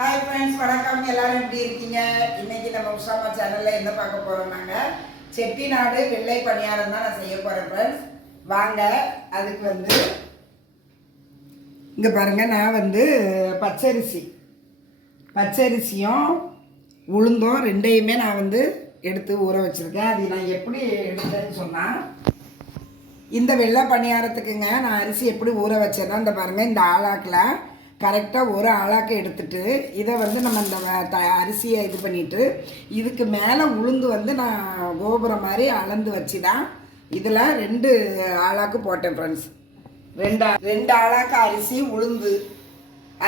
Hi friends, வணக்கம். எல்லாரும் எப்படி இருக்கீங்க? இன்னைக்கு நம்ம உஷாமா சேனல்ல என்ன பார்க்க போறோம்னாங்க, செட்டிநாடு வெள்ளை பணியாரம் தான் நான் செய்ய போறேன் ஃப்ரெண்ட்ஸ். வாங்க. அதுக்கு வந்து இங்க பாருங்க, நான் வந்து பச்சரிசியும் உளுந்தும் ரெண்டையுமே நான் வந்து எடுத்து ஊற வச்சிருக்கேன். அது நான் எப்படி எடுத்தேன்னு சொன்னால், இந்த வெள்ளை பணியாரத்துக்குங்க நான் அரிசி எப்படி ஊற வச்சேன்னா, இந்த பாருங்கள், இந்த ஆளாக்கில் கரெக்டாக ஒரு ஆளாக்கு எடுத்துட்டு இதை வந்து நம்ம இந்த அரிசியை இது பண்ணிவிட்டு இதுக்கு மேலே உளுந்து வந்து நான் கோபுரம் மாதிரி அளந்து வச்சு தான் இதில் 2 ஆளாக்கு போட்டேன் ஃப்ரெண்ட்ஸ். ரெண்டு ஆளாக்கு அரிசி உளுந்து,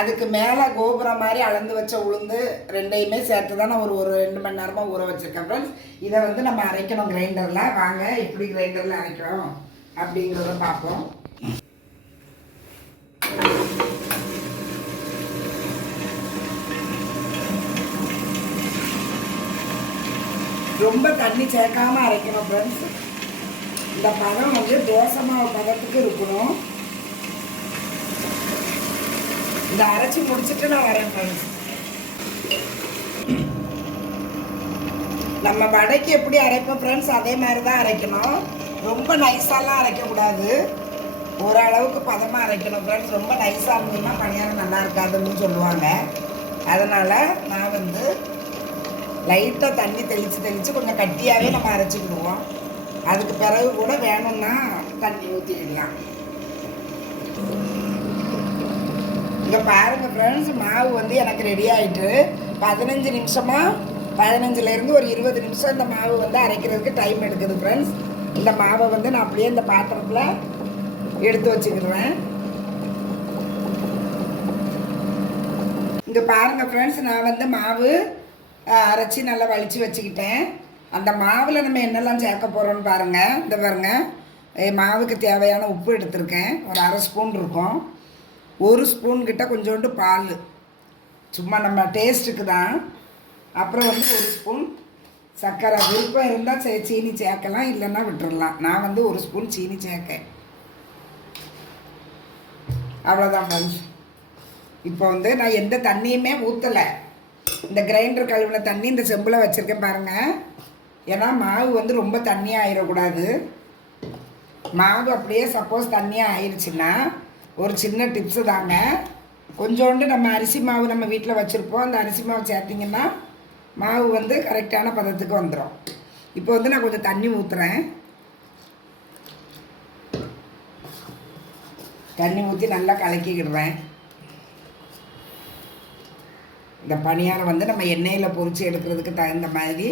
அதுக்கு மேலே கோபுரம் மாதிரி அளந்து வச்ச உளுந்து ரெண்டையுமே சேர்த்து தான் நான் ஒரு 2 மணி நேரமாக ஊற வச்சுருக்கேன் ஃப்ரெண்ட்ஸ். இதை வந்து நம்ம அரைக்கணும் கிரைண்டரில். வாங்க எப்படி கிரைண்டரில் அரைக்கிறோம் அப்படிங்கிறத பார்ப்போம். ரொம்ப தண்ணி சேர்க்காமல் அரைக்கணும் ஃப்ரெண்ட்ஸ். இந்த பதம் வந்து தோசை மாவு பதத்துக்கு இருக்கணும். இந்த அரைச்சி முடிச்சுட்டு நான் வரேன் ஃப்ரெண்ட்ஸ். நம்ம வடைக்கு எப்படி அரைப்போம் ஃப்ரெண்ட்ஸ், அதே மாதிரி தான் அரைக்கணும். ரொம்ப நைஸாலாம் அரைக்கக்கூடாது, ஓரளவுக்கு பதமாக அரைக்கணும் ஃப்ரெண்ட்ஸ். ரொம்ப நைஸாக இருந்ததுன்னா பணியாரம் நல்லா இருக்காதுன்னு சொல்லுவாங்க. அதனால் நான் வந்து லைட்டாக தண்ணி தெளித்து கொஞ்சம் கட்டியாகவே நம்ம அரைச்சிக்கிடுவோம். அதுக்கு பிறகு கூட வேணும்னா தண்ணி ஊற்றிடலாம். இங்கே பாருங்கள் ஃப்ரெண்ட்ஸ், மாவு வந்து எனக்கு ரெடி ஆகிட்டு 15 நிமிஷமாக 15லேருந்து ஒரு 20 நிமிஷம் இந்த மாவு வந்து அரைக்கிறதுக்கு டைம் எடுக்குது ஃப்ரெண்ட்ஸ். இந்த மாவை வந்து நான் அப்படியே இந்த பாத்திரத்தில் எடுத்து வச்சுக்கிடுவேன். இங்கே பாருங்கள் ஃப்ரெண்ட்ஸ், நான் வந்து மாவு அரைச்சி நல்லா வலித்து வச்சுக்கிட்டேன். அந்த மாவில் நம்ம என்னெல்லாம் சேர்க்க போகிறோன்னு பாருங்கள். இந்த பாருங்கள், மாவுக்கு தேவையான உப்பு எடுத்திருக்கேன், ஒரு 1/2 ஸ்பூன் இருக்கும். 1 ஸ்பூன் கிட்ட கொஞ்சோண்டு பால், சும்மா நம்ம டேஸ்ட்டுக்கு தான். அப்புறம் வந்து 1 ஸ்பூன் சர்க்கரை, விருப்பம் இருந்தால் சீனி சேர்க்கலாம், இல்லைன்னா விட்டுடலாம். நான் வந்து 1 ஸ்பூன் சீனி சேர்க்கேன். அவ்வளோதான் ஃப்ரெண்ட்ஸ். இப்போ வந்து நான் எந்த தண்ணியுமே ஊற்றலை. இந்த கிரைண்டர் கழுவின தண்ணி இந்த செம்பில் வச்சுருக்கேன் பாருங்கள். ஏன்னா மாவு வந்து ரொம்ப தண்ணியாக ஆயிடக்கூடாது. மாவு அப்படியே சப்போஸ் தண்ணியாக ஆயிடுச்சுன்னா ஒரு சின்ன டிப்ஸு தாங்க, கொஞ்சோண்டு நம்ம அரிசி மாவு நம்ம வீட்டில் வச்சுருப்போம், அந்த அரிசி மாவு சேர்த்திங்கன்னா மாவு வந்து கரெக்டான பதத்துக்கு வந்துடும். இப்போ வந்து நான் கொஞ்சம் தண்ணி ஊற்றுறேன். தண்ணி ஊற்றி நல்லா கலக்கிக்கிடுறேன். இந்த பணியாரம் வந்து நம்ம எண்ணெயில் பொரித்து எடுக்கிறதுக்கு தகுந்த மாதிரி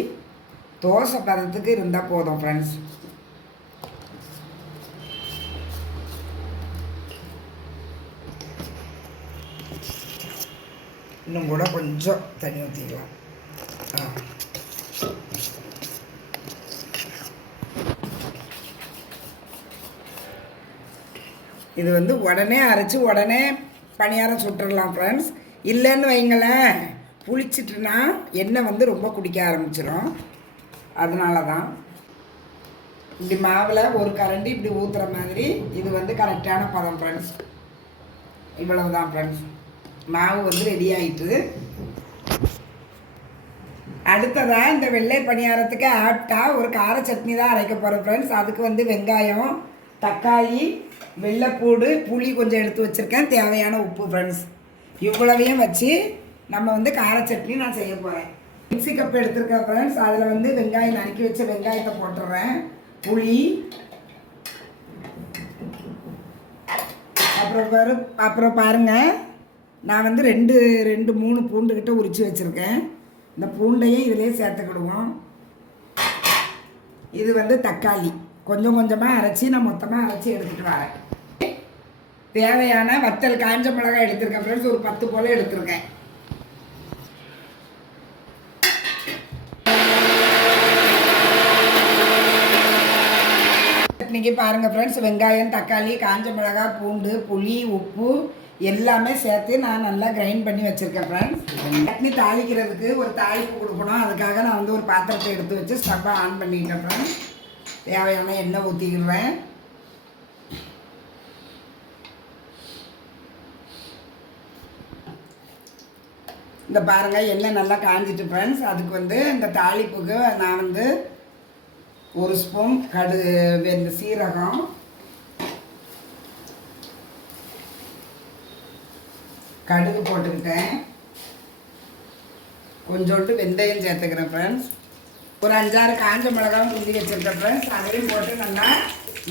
தோசை பதத்துக்கு இருந்தால் போதும் ஃப்ரெண்ட்ஸ். இன்னும் கூட கொஞ்சம் தண்ணி ஊற்றிக்கலாம். இது வந்து உடனே அரைச்சி உடனே பணியாரம் சுட்டுடலாம் ஃப்ரெண்ட்ஸ். இல்லைன்னு வைங்களேன், புளிச்சிட்டுனா எண்ணெய் வந்து ரொம்ப குடிக்க ஆரம்பிச்சிடும். அதனால தான் இப்படி மாவில் ஒரு கரண்டி இப்படி ஊற்றுற மாதிரி இது வந்து கரெக்டான பதம் ஃப்ரெண்ட்ஸ். இவ்வளவு தான் ஃப்ரெண்ட்ஸ், மாவு வந்து ரெடி ஆகிட்டு. அடுத்ததாக இந்த வெள்ளை பணியாரத்துக்கு ஆப்டாக ஒரு கார சட்னி தான் அரைக்க போகிறேன் ஃப்ரெண்ட்ஸ். அதுக்கு வந்து வெங்காயம், தக்காளி, வெள்ளைப்பூடு, புளி கொஞ்சம் எடுத்து வச்சுருக்கேன், தேவையான உப்பு ஃப்ரெண்ட்ஸ். இவ்வளவையும் வச்சு நம்ம வந்து கார சட்னி நான் செய்ய போகிறேன். மிக்ஸி கப் எடுத்துருக்கேன் ஃப்ரெண்ட்ஸ். அதில் வந்து வெங்காயம் நறுக்கி வச்ச வெங்காயத்தை போட்டுடுறேன், புளி, அப்புறம் பாருங்கள், நான் வந்து 2-3 பூண்டுக்கிட்ட உரித்து வச்சுருக்கேன். இந்த பூண்டையும் இதிலே சேர்த்துக்கிடுவோம். இது வந்து தக்காளி கொஞ்சம் கொஞ்சமாக அரைச்சி நான் மொத்தமாக அரைச்சி எடுத்துகிட்டு வரேன். தேவையான வத்தல் காஞ்ச மிளகாய் எடுத்திருக்கேன் ஃப்ரெண்ட்ஸ், ஒரு 10 போல் எடுத்திருக்கேன். சட்னிக்கு பாருங்கள் ஃப்ரெண்ட்ஸ், வெங்காயம், தக்காளி, காஞ்ச மிளகாய், பூண்டு, புளி, உப்பு எல்லாமே சேர்த்து நான் நல்லா கிரைண்ட் பண்ணி வச்சுருக்கேன் ஃப்ரெண்ட்ஸ். சட்னி தாளிக்கிறதுக்கு ஒரு தாளிப்பு கொடுக்கணும், அதுக்காக நான் வந்து ஒரு பாத்திரத்தை எடுத்து வச்சு ஸ்டவ்வை ஆன் பண்ணிட்டேன் ஃப்ரெண்ட்ஸ். தேவையான எண்ணெய் ஊற்றிக்கிடுவேன். இந்த பாருங்கள் எண்ணெய் நல்லா காஞ்சிட்டு ஃப்ரெண்ட்ஸ். அதுக்கு வந்து இந்த தாளிப்புக்கு நான் வந்து 1 ஸ்பூன் இந்த சீரகம், கடுகு போட்டுக்கிட்டேன். கொஞ்சோண்டு வெந்தயம் சேர்த்துக்கிறேன் ஃப்ரெண்ட்ஸ். ஒரு 5-6 காஞ்ச மிளகாவும் குந்தி வச்சுருக்கேன் ஃப்ரெண்ட்ஸ். அதையும் போட்டு நல்லா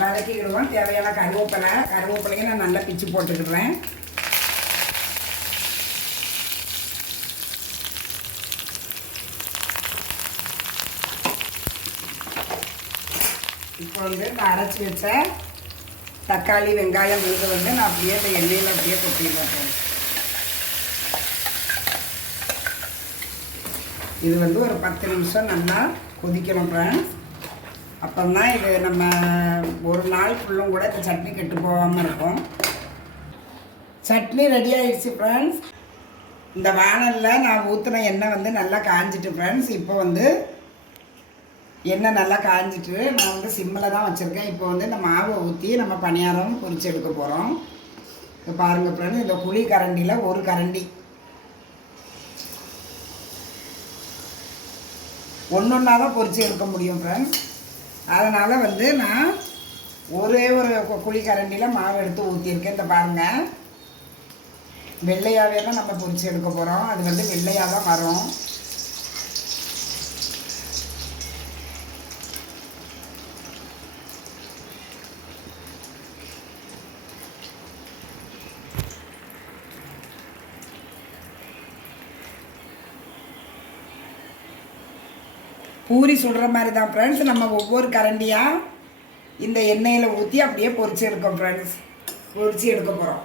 வதக்கிக்கிடுவோம். தேவையான கருவேப்பிலையும் நான் நல்லா பிச்சு போட்டுக்கிடுறேன். இப்போ வந்து இந்த அரைச்சி வச்ச தக்காளி வெங்காயம் வந்து நான் அப்படியே இந்த எண்ணெயில் அப்படியே கொட்டிடுவேன். இது வந்து ஒரு 10 நிமிஷம் நல்லா கொதிக்கணும் ஃப்ரெண்ட்ஸ். அப்போ தான் இது நம்ம ஒரு நாள் ஃபுல்லும் கூட இந்த சட்னி கெட்டு போகாமல் இருக்கும். சட்னி ரெடி ஆகிடுச்சு ஃப்ரெண்ட்ஸ். இந்த வானலில் நான் ஊற்றின எண்ணெய் வந்து நல்லா காஞ்சிட்டு ஃப்ரெண்ட்ஸ். இப்போ வந்து எண்ணெய் நல்லா காஞ்சிட்டு நான் வந்து சிம்மில் தான் வச்சுருக்கேன். இப்போ வந்து இந்த மாவை ஊற்றி நம்ம பணியாரம் பொரிச்சு எடுக்க போகிறோம். இப்போ பாருங்கள் ஃப்ரெண்ட்ஸ், இந்த புளி கரண்டியில் ஒரு கரண்டி ஒன்றா தான் பொரிச்சு எடுக்க முடியும் ஃப்ரெண்ட்ஸ். அதனால் வந்து நான் ஒரே ஒரு குழி கரண்டியில் மாவு எடுத்து ஊற்றியிருக்கேன். இந்த பாருங்கள், வெள்ளையாகவே தான் நம்ம பொரிச்சு எடுக்க போகிறோம். அது வந்து வெள்ளையாக தான் வரும். பூரி சுடுற மாதிரி தான் ஃப்ரெண்ட்ஸ். நம்ம ஒவ்வொரு கரண்டியாக இந்த எண்ணெயில் ஊற்றி அப்படியே பொரிச்சு எடுக்கோம் ஃப்ரெண்ட்ஸ். பொரிச்சு எடுக்க போகிறோம்.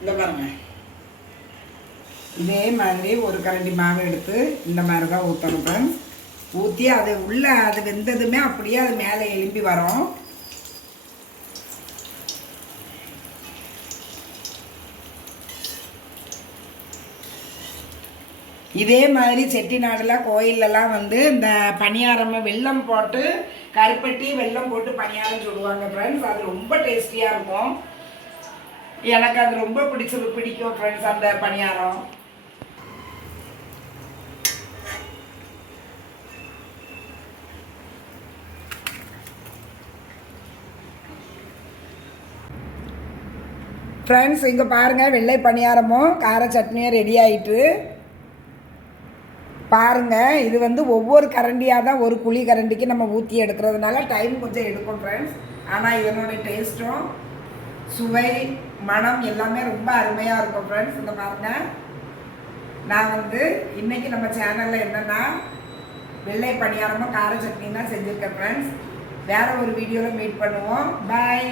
இந்த பாருங்க, இதே மாதிரி ஒரு கரண்டி மாவு எடுத்து இந்த மாதிரி தான் ஊற்றணும் ஃப்ரெண்ட்ஸ். ஊற்றி அது உள்ளே அது வெந்ததுமே அப்படியே அது மேலே எழும்பி வரும். இதே மாதிரி செட்டிநாடில் கோயிலெலாம் வந்து இந்த பணியாரம் வெல்லம் போட்டு கருப்பட்டி வெல்லம் போட்டு பணியாரம் சுடுவாங்க ஃப்ரெண்ட்ஸ். அது ரொம்ப டேஸ்டியாக இருக்கும். எனக்கு அது ரொம்ப பிடிக்கும் ஃப்ரெண்ட்ஸ் அந்த பணியாரம். ஃப்ரெண்ட்ஸ், இங்கே பாருங்கள், வெள்ளை பணியாரமும் கார சட்னியும் ரெடி ஆகிட்டு பாருங்கள். இது வந்து ஒவ்வொரு கரண்டியாக தான் ஒரு குழி கரண்டிக்கு நம்ம ஊற்றி எடுக்கிறதுனால டைம் கொஞ்சம் எடுக்கும் ஃப்ரெண்ட்ஸ். ஆனால் இதனுடைய டேஸ்ட்டும் சுவை மனம் எல்லாமே ரொம்ப அருமையாக இருக்கும் ஃப்ரெண்ட்ஸ். இந்த பாருங்கள், நான் வந்து இன்றைக்கி நம்ம சேனலில் என்னென்னா வெள்ளை பணியாரமும் கார சட்னி தான் செஞ்சுருக்கேன் ஃப்ரெண்ட்ஸ். வேறு ஒரு வீடியோவில் மீட் பண்ணுவோம். பாய்.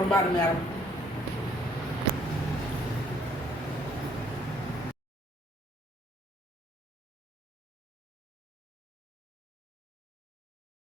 ரொம்ப அருமையாக இருக்கும்.